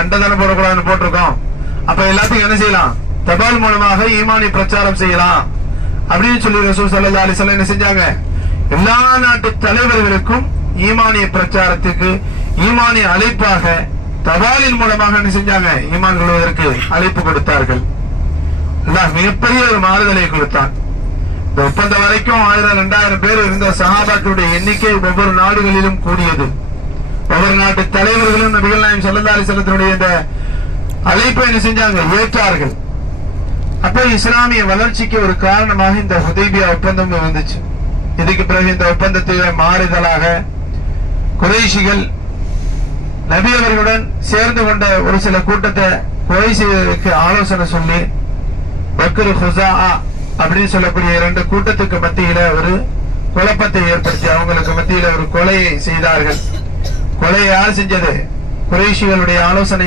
சண்டை தானே போடக்கூடாதுன்னு போட்டிருக்கோம். அப்ப எல்லாத்தையும் என்ன செய்யலாம்? தபால் மூலமாக ஈமானி பிரச்சாரம் செய்யலாம் அப்படின்னு சொல்லி ரசூல் ஸல்லல்லாஹு அலைஹி வஸல்லம் என்ன செஞ்சாங்க? எல்லா நாட்டு தலைவர்களுக்கும் ஈமானிய பிரச்சாரத்துக்கு ஈமானிய அழைப்பாக தபாலின் மூலமாக என்ன செஞ்சாங்க? ஈமான் கொள்வதற்கு அழைப்பு கொடுத்தார்கள். மிகப்பெரிய ஒரு மாறுதலை கொடுத்தான். இந்த ஒப்பந்தம் வரைக்கும் 1000-2000 பேர் இருந்த சஹாபாக்களுடைய எண்ணிக்கை ஒவ்வொரு நாடுகளிலும் கூடியது. ஒவ்வொரு நாட்டு தலைவர்களும் நபிகள் நாயகம் ஸல்லல்லாஹு அலைஹி வஸல்லத்துடைய இந்த அழைப்பை என்ன செஞ்சாங்க? ஏற்றார்கள். அப்ப இஸ்லாமிய வளர்ச்சிக்கு ஒரு காரணமாக இந்த ஹுதைபியா ஒப்பந்தம் வந்துச்சு. இதுக்கு பிறகு இந்த ஒப்பந்தத்தில மாறுதலாக குறைஷிகள் நபி அவர்களுடன் சேர்ந்து கொண்ட ஒரு சில கூட்டத்தை கொலை செய்வதற்கு ஆலோசனை சொல்லி பக்ரு ஹுஸா அப்படின்னு சொல்லக்கூடிய 2 கூட்டத்துக்கு மத்தியில ஒரு குழப்பத்தை ஏற்படுத்தி அவங்களுக்கு மத்தியில ஒரு கொலையை செய்தார்கள். கொலையை யார் செஞ்சது? குறைஷிகளுடைய ஆலோசனை